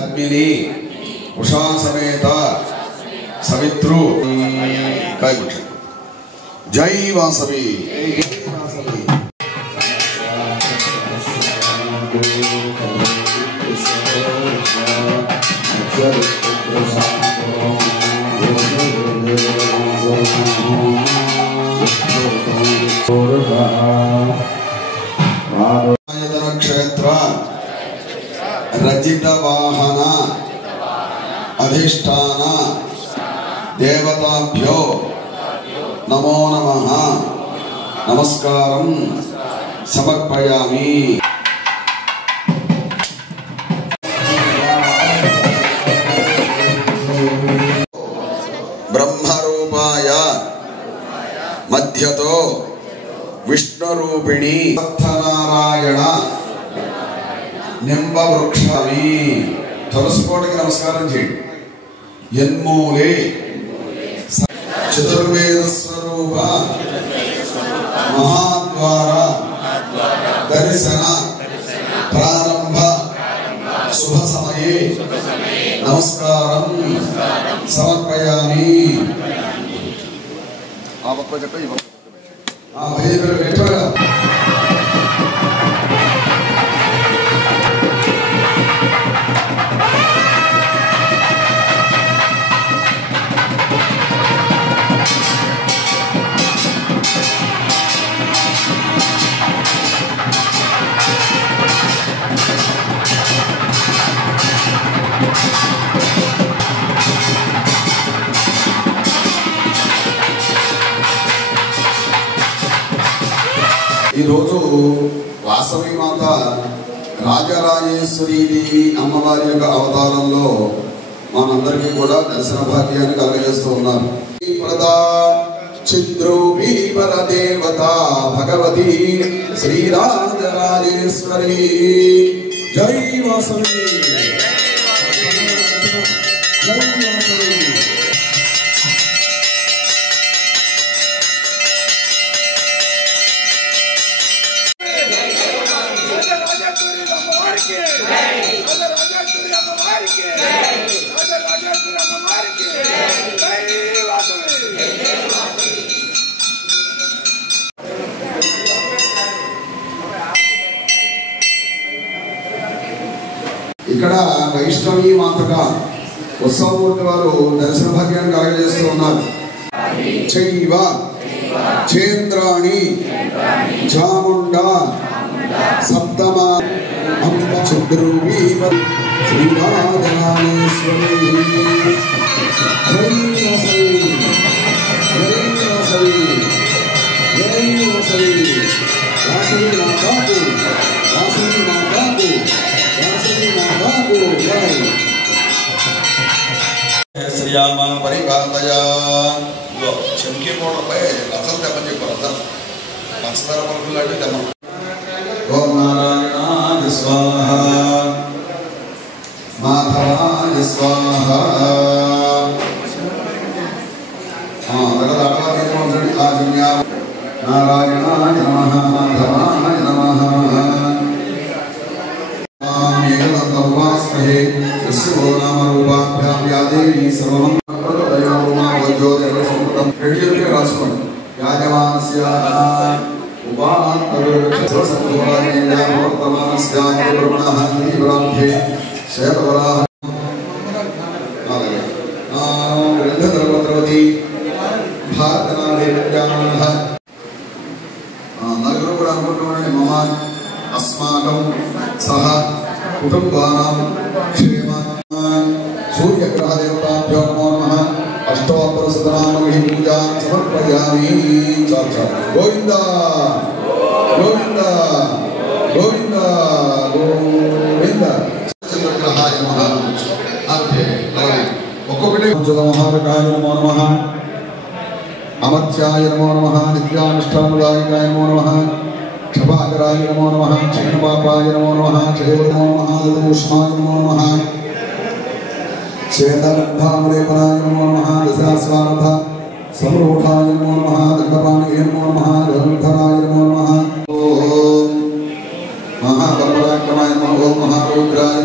पद्मिनी उषा समेत सवित्रु जय वासवी क्षेत्र रजित वाहन अधिष्ठान देवताभ्यो नमो नमः नमस्कारं समर्पयामि। ब्रह्मरूपाय मध्यतो विष्णुरूपिणी सत्यनारायण निंबवृक्षामि तुलसीकोटकी नमस्कारं चेयंడి। यन्मूले चतुर्वेद स्वरूप महाद्वार दर्शन प्रारंभ शुभ समये नमस्कारं समर्पयामि। आपको చెప్పే भाई बैठो వాసవి మాత రాజరాజేశ్వరి దేవి అమ్మవారి యొక్క అవతారంలో మనందరికీ కూడా దర్శన భాగ్యాన్ని కలగజేస్తూ ఉన్నారు। ప్రదా చిద్రూపీ పరదేవత భగవతి శ్రీ రాజరాజేశ్వరి జై వాసవి జై వాసవి। ఇక్కడ వైష్ణవి మాతగా ఉత్సవమూర్తి వారు దర్శన భాగ్యాన్ని కలగజేస్తూ ఉన్నారు। చైవ చేంద్రాణి చాముండ సప్తమ అంబ చుద్రూపీ శ్రీరాజరాజేశ్వరి జై వాసవి జై వాసవి జై వాసవి వాసవి మాతాకు వాసవి మాతాకు వాసవి మాతాకు జై। శ్రీయామ పరిపాలయ చెంకి పోవడంపై రసం తెమ్మని చెప్పారు। రసం పంచదార పలుకులు అంటే తెమ్మ। ఓం నారాయణాయ స్వాహ మాధవాయ స్వాహ నారాయణాయ నమః మాధవాయ నమః ఏకదంతముపాస్మహే యస్యో నామరూపాభ్యాం యా దేవీ సర్వం ప్రచోదయాత్మకం రెడ్యూల్గా రాసుకోండి। యాజమానస్య నలుగురు కూడా అనుకుంటున్నాడు మమ అస్మాకం సహ కుటుంబానాం క్షేమ సూర్యగ్రహ దేవతాభ్యో నమో నమః అష్టోత్తర శతనామవి పూజా సమర్పయామి। చాలు చాలు గోవింద గోవింద గోవింద గోవింద చంద్రగ్రహాయ నమః అంతే ఒక్కొక్కటి మహారకాయ నమో నమః అమర్త్యాయ నమో నమః నిత్యానుష్ఠానదాయకాయ నమో నమః క్షపాకరాయ నమో నమః క్షీణపాపాయ నమో నమః క్షేమ నమో నమః దూష్మాయ నమో నమః చేతబద్ధామలేపనాయ నమో నమః దశాస్వారథ సమరూఢాయ నమో నమః దండపాణియే నమో నమః గరుధరాయ నమో నమః ఓం మహాబలపరాక్రమాయ నమో ఓం మహారుద్రాయ